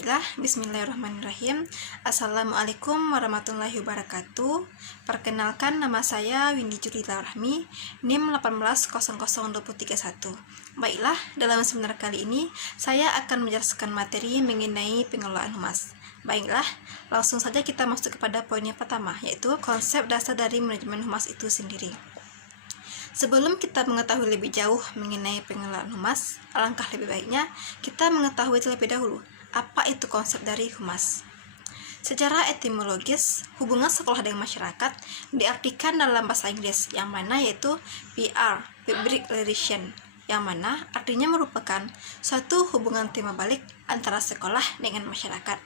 Baiklah, bismillahirrahmanirrahim. Assalamualaikum warahmatullahi wabarakatuh. Perkenalkan, nama saya Windy Jurita Rahmi, NIM 1800231. Baiklah, dalam seminar kali ini saya akan menjelaskan materi mengenai pengelolaan humas. Baiklah, langsung saja kita masuk kepada poin yang pertama, yaitu konsep dasar dari manajemen humas itu sendiri. Sebelum kita mengetahui lebih jauh mengenai pengelolaan humas, alangkah lebih baiknya kita mengetahui terlebih dahulu apa itu konsep dari humas. Secara etimologis, hubungan sekolah dengan masyarakat diartikan dalam bahasa Inggris yang mana yaitu PR, Public Relation, yang mana artinya merupakan suatu hubungan timbal balik antara sekolah dengan masyarakat.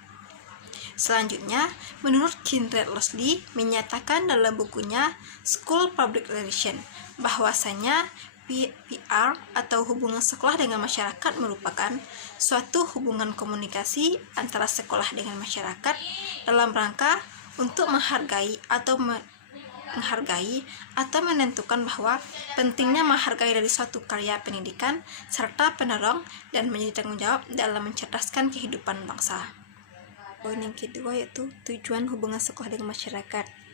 Selanjutnya, menurut Kindred Losley menyatakan dalam bukunya School Public Relation bahwasanya PR atau hubungan sekolah dengan masyarakat merupakan suatu hubungan komunikasi antara sekolah dengan masyarakat dalam rangka untuk menghargai atau menentukan bahwa pentingnya menghargai dari suatu karya pendidikan serta penerang dan menjadi tanggung jawab dalam mencerdaskan kehidupan bangsa. Poin yang kedua yaitu tujuan hubungan sekolah dengan masyarakat.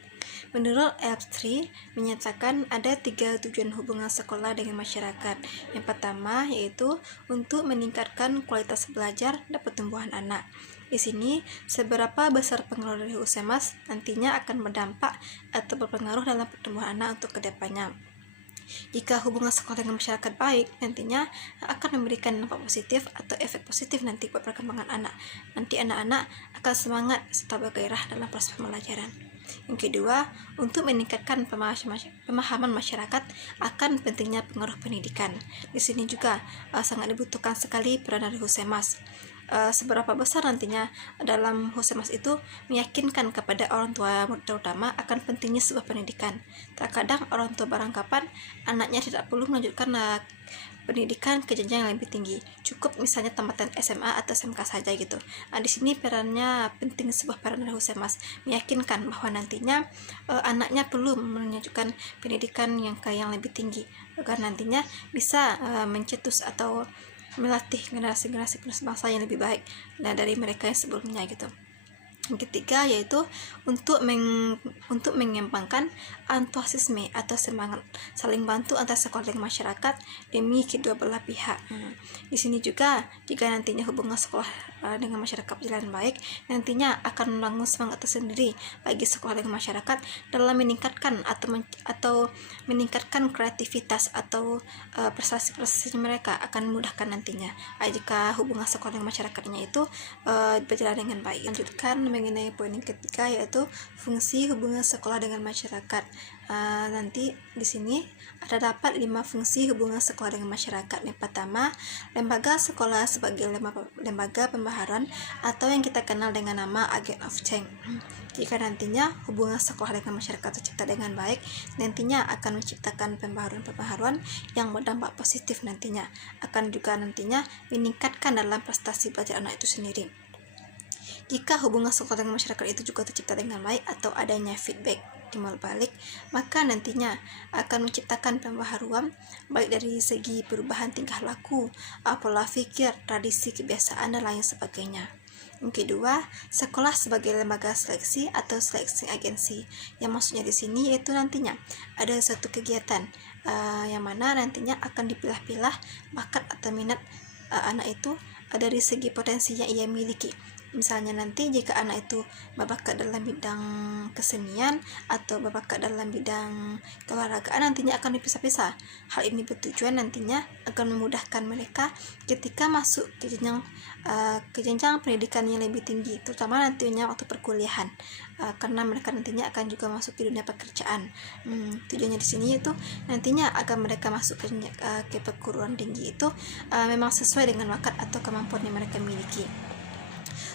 Menurut Elstree menyatakan ada 3 tujuan hubungan sekolah dengan masyarakat. Yang pertama yaitu untuk meningkatkan kualitas belajar dan pertumbuhan anak. Di sini, seberapa besar pengaruh dari USEMAS nantinya akan berdampak atau berpengaruh dalam pertumbuhan anak untuk kedepannya. Jika hubungan sekolah dengan masyarakat baik, nantinya akan memberikan dampak positif atau efek positif nanti buat perkembangan anak. Nanti anak-anak akan semangat serta bergairah dalam proses pembelajaran. Yang kedua, untuk meningkatkan pemahaman masyarakat akan pentingnya pengaruh pendidikan. Di sini juga sangat dibutuhkan sekali peran dari Husemas. Seberapa besar nantinya dalam Husemas itu meyakinkan kepada orang tua terutama akan pentingnya sebuah pendidikan. Terkadang orang tua beranggapan anaknya tidak perlu melanjutkan pendidikan ke jenjang yang lebih tinggi, cukup misalnya tamatan SMA atau SMK saja gitu. Di sini perannya penting, sebuah peran dari Husemas meyakinkan bahwa nantinya anaknya perlu melanjutkan pendidikan yang lebih tinggi agar nantinya bisa mencetus atau melatih generasi-generasi penerus bangsa yang lebih baik dari mereka yang sebelumnya gitu. Yang ketiga yaitu untuk mengembangkan antusiasme atau semangat saling bantu antara sekolah dengan masyarakat demi kedua belah pihak. Di sini juga jika nantinya hubungan sekolah dengan masyarakat berjalan baik, nantinya akan membangun semangat tersendiri bagi sekolah dengan masyarakat dalam meningkatkan atau meningkatkan kreativitas atau prestasi-prestasi mereka akan memudahkan nantinya jika hubungan sekolah dengan masyarakatnya itu berjalan dengan baik. Lanjutkan mengenai poin yang ketiga yaitu fungsi hubungan sekolah dengan masyarakat. Nanti di sini dapat 5 fungsi hubungan sekolah dengan masyarakat. Yang pertama, lembaga sekolah sebagai lembaga pembaharuan atau yang kita kenal dengan nama agent of change. Jika nantinya hubungan sekolah dengan masyarakat tercipta dengan baik, nantinya akan menciptakan pembaharuan yang berdampak positif nantinya, akan juga nantinya meningkatkan dalam prestasi belajar anak itu sendiri. Jika hubungan sekolah dengan masyarakat itu juga tercipta dengan baik atau adanya feedback timbal balik, maka nantinya akan menciptakan pembaharuan baik dari segi perubahan tingkah laku, pola pikir, tradisi, kebiasaan, dan lain sebagainya. Yang kedua, sekolah sebagai lembaga seleksi atau seleksi agensi. Yang maksudnya di sini yaitu nantinya ada satu kegiatan yang mana nantinya akan dipilah-pilah bakat atau minat anak itu dari segi potensi yang ia miliki. Misalnya nanti jika anak itu berbakat dalam bidang kesenian atau berbakat dalam bidang keolahragaan, nantinya akan dipisah-pisah. Hal ini bertujuan nantinya akan memudahkan mereka ketika masuk ke jenjang pendidikan yang lebih tinggi, terutama nantinya waktu perkuliahan, karena mereka nantinya akan juga masuk ke dunia pekerjaan. Tujuannya di sini itu nantinya agar mereka masuk ke perguruan tinggi itu memang sesuai dengan bakat atau kemampuan yang mereka miliki.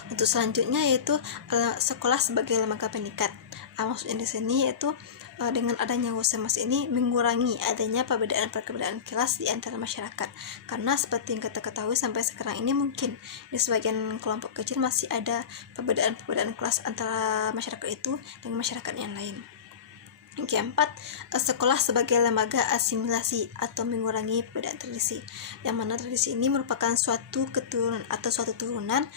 Untuk selanjutnya yaitu sekolah sebagai lembaga pendidikan. Maksudnya di sini yaitu dengan adanya Husemas ini mengurangi adanya perbedaan kelas di antara masyarakat. Karena seperti yang kita ketahui sampai sekarang ini mungkin di sebagian kelompok kecil masih ada perbedaan kelas antara masyarakat itu dengan masyarakat yang lain. Yang keempat, sekolah sebagai lembaga asimilasi atau mengurangi perbedaan tradisi, yang mana tradisi ini merupakan suatu keturunan atau suatu turunan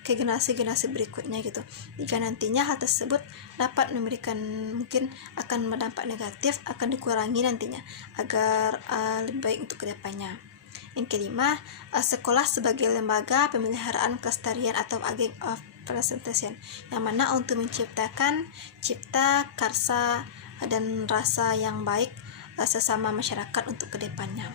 ke generasi-generasi berikutnya gitu. Jika nantinya hal tersebut dapat memberikan, mungkin akan berdampak negatif, akan dikurangi nantinya agar lebih baik untuk kedepannya. Yang kelima, sekolah sebagai lembaga pemeliharaan kelestarian atau agent of presentation, yang mana untuk menciptakan cipta karsa dan rasa yang baik sesama masyarakat untuk kedepannya.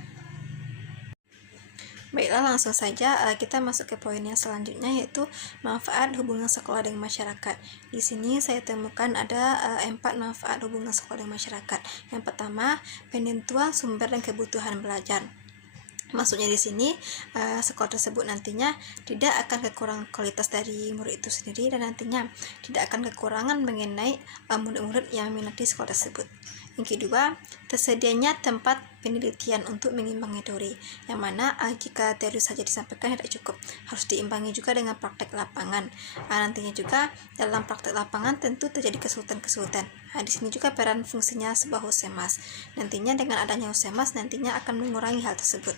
Baiklah, langsung saja kita masuk ke poin yang selanjutnya, yaitu manfaat hubungan sekolah dengan masyarakat. Di sini saya temukan ada 4 manfaat hubungan sekolah dengan masyarakat. Yang pertama, penentuan sumber dan kebutuhan belajar. Maksudnya di sini sekolah tersebut nantinya tidak akan kekurangan kualitas dari murid itu sendiri, dan nantinya tidak akan kekurangan mengenai murid-murid yang minati sekolah tersebut. Yang kedua, tersedianya tempat penelitian untuk mengimbangi teori, yang mana jika teori saja disampaikan tidak cukup, harus diimbangi juga dengan praktek lapangan. Nantinya juga dalam praktek lapangan tentu terjadi kesulitan-kesulitan. Di sini juga peran fungsinya sebuah husemas. Nantinya dengan adanya husemas nantinya akan mengurangi hal tersebut.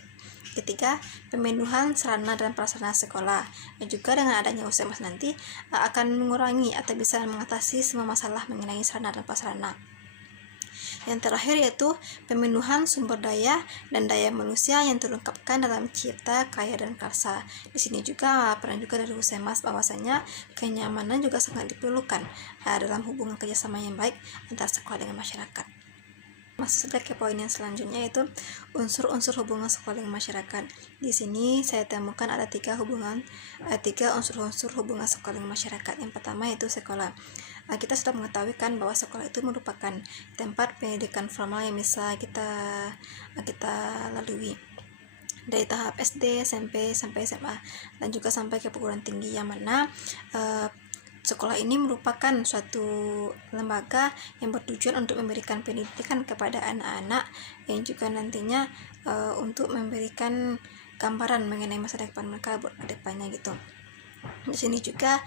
Ketiga, pemenuhan sarana dan prasarana sekolah. Juga dengan adanya husemas nanti akan mengurangi atau bisa mengatasi semua masalah mengenai sarana dan prasarana. Yang terakhir yaitu pemenuhan sumber daya dan daya manusia yang terungkapkan dalam cipta, karya, dan karsa. Di sini juga peran juga dari husemas bahwasanya kenyamanan juga sangat diperlukan dalam hubungan kerjasama yang baik antara sekolah dengan masyarakat. Masuk saja ke poin yang selanjutnya, yaitu unsur-unsur hubungan sekolah dengan masyarakat. Di sini saya temukan ada tiga unsur-unsur hubungan sekolah dengan masyarakat. Yang pertama yaitu sekolah. Kita sudah mengetahui kan bahwa sekolah itu merupakan tempat pendidikan formal yang bisa kita lalui dari tahap SD, SMP, sampai SMA, dan juga sampai ke perguruan tinggi, yang mana sekolah ini merupakan suatu lembaga yang bertujuan untuk memberikan pendidikan kepada anak-anak yang juga nantinya untuk memberikan gambaran mengenai masa depan mereka buat kedepannya gitu. Di sini juga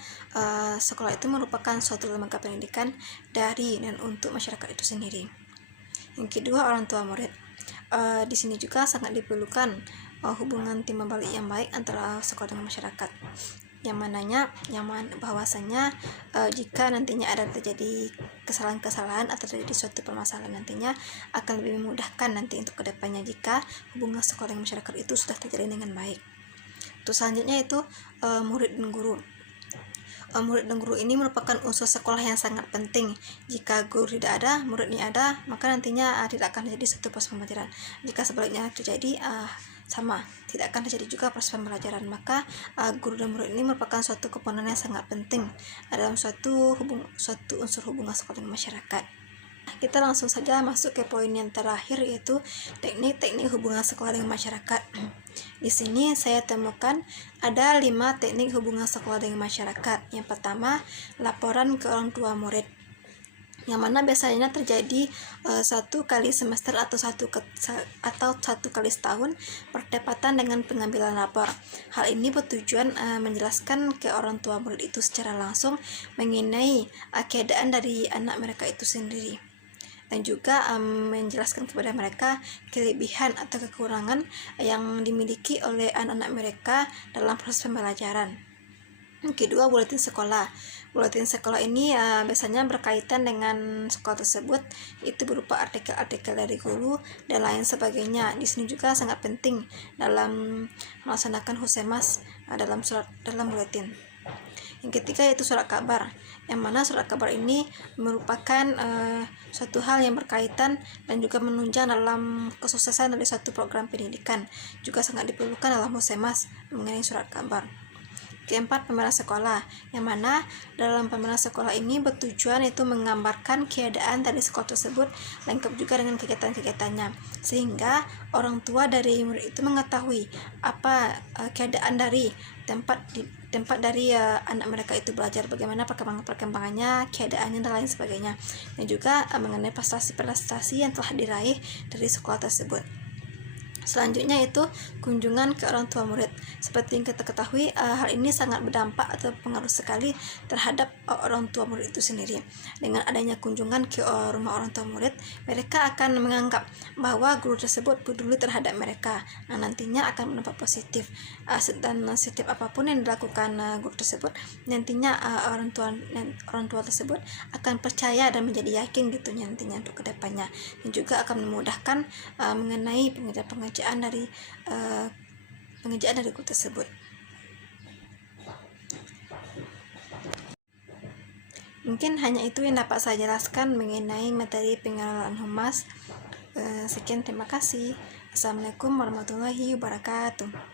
sekolah itu merupakan suatu lembaga pendidikan dari dan untuk masyarakat itu sendiri. Yang kedua, orang tua murid. Di sini juga sangat diperlukan hubungan timbal balik yang baik antara sekolah dengan masyarakat, yang bahwasanya jika nantinya ada terjadi kesalahan-kesalahan atau terjadi suatu permasalahan, nantinya akan lebih memudahkan nanti untuk kedepannya jika hubungan sekolah dengan masyarakat itu sudah terjalin dengan baik. Terus selanjutnya itu murid dan guru. Murid dan guru ini merupakan unsur sekolah yang sangat penting. Jika guru tidak ada, muridnya ada, maka nantinya tidak akan terjadi suatu proses pembelajaran. Jika sebaliknya terjadi, sama, tidak akan terjadi juga proses pembelajaran. Maka guru dan murid ini merupakan suatu komponen yang sangat penting dalam suatu unsur hubungan sekolah dengan masyarakat. Kita langsung saja masuk ke poin yang terakhir, yaitu teknik-teknik hubungan sekolah dengan masyarakat. Di sini saya temukan ada 5 teknik hubungan sekolah dengan masyarakat. Yang pertama, laporan ke orang tua murid, yang mana biasanya terjadi 1 kali semester atau satu kali setahun bertepatan dengan pengambilan rapor. Hal ini bertujuan menjelaskan ke orang tua murid itu secara langsung mengenai keadaan dari anak mereka itu sendiri, dan juga menjelaskan kepada mereka kelebihan atau kekurangan yang dimiliki oleh anak-anak mereka dalam proses pembelajaran. Yang kedua, buletin sekolah. Buletin sekolah ini biasanya berkaitan dengan sekolah tersebut, itu berupa artikel-artikel dari guru dan lain sebagainya. Di sini juga sangat penting dalam melaksanakan husemas dalam buletin. Yang ketiga yaitu surat kabar, yang mana surat kabar ini merupakan suatu hal yang berkaitan dan juga menunjang dalam kesuksesan dari suatu program pendidikan, juga sangat diperlukan dalam husemas mengenai surat kabar. Keempat, pemeliharaan sekolah, yang mana dalam pemeliharaan sekolah ini bertujuan itu menggambarkan keadaan dari sekolah tersebut lengkap juga dengan kegiatan-kegiatannya, sehingga orang tua dari murid itu mengetahui apa keadaan dari tempat dari anak mereka itu belajar, bagaimana perkembangannya, keadaannya, dan lain sebagainya, dan juga mengenai prestasi-prestasi yang telah diraih dari sekolah tersebut. Selanjutnya itu kunjungan ke orang tua murid. Seperti yang kita ketahui, hal ini sangat berdampak atau pengaruh sekali terhadap orang tua murid itu sendiri. Dengan adanya kunjungan ke rumah orang tua murid, mereka akan menganggap bahwa guru tersebut peduli terhadap mereka. Nah, nantinya akan berdampak positif. Dan setiap apapun yang dilakukan guru tersebut, nantinya orang tua tersebut akan percaya dan menjadi yakin gitu nantinya untuk kedepannya, dan juga akan memudahkan mengenai pengerjaan dari guru tersebut. Mungkin hanya itu yang dapat saya jelaskan mengenai materi pengenalan humas. Sekian, terima kasih. Assalamualaikum warahmatullahi wabarakatuh.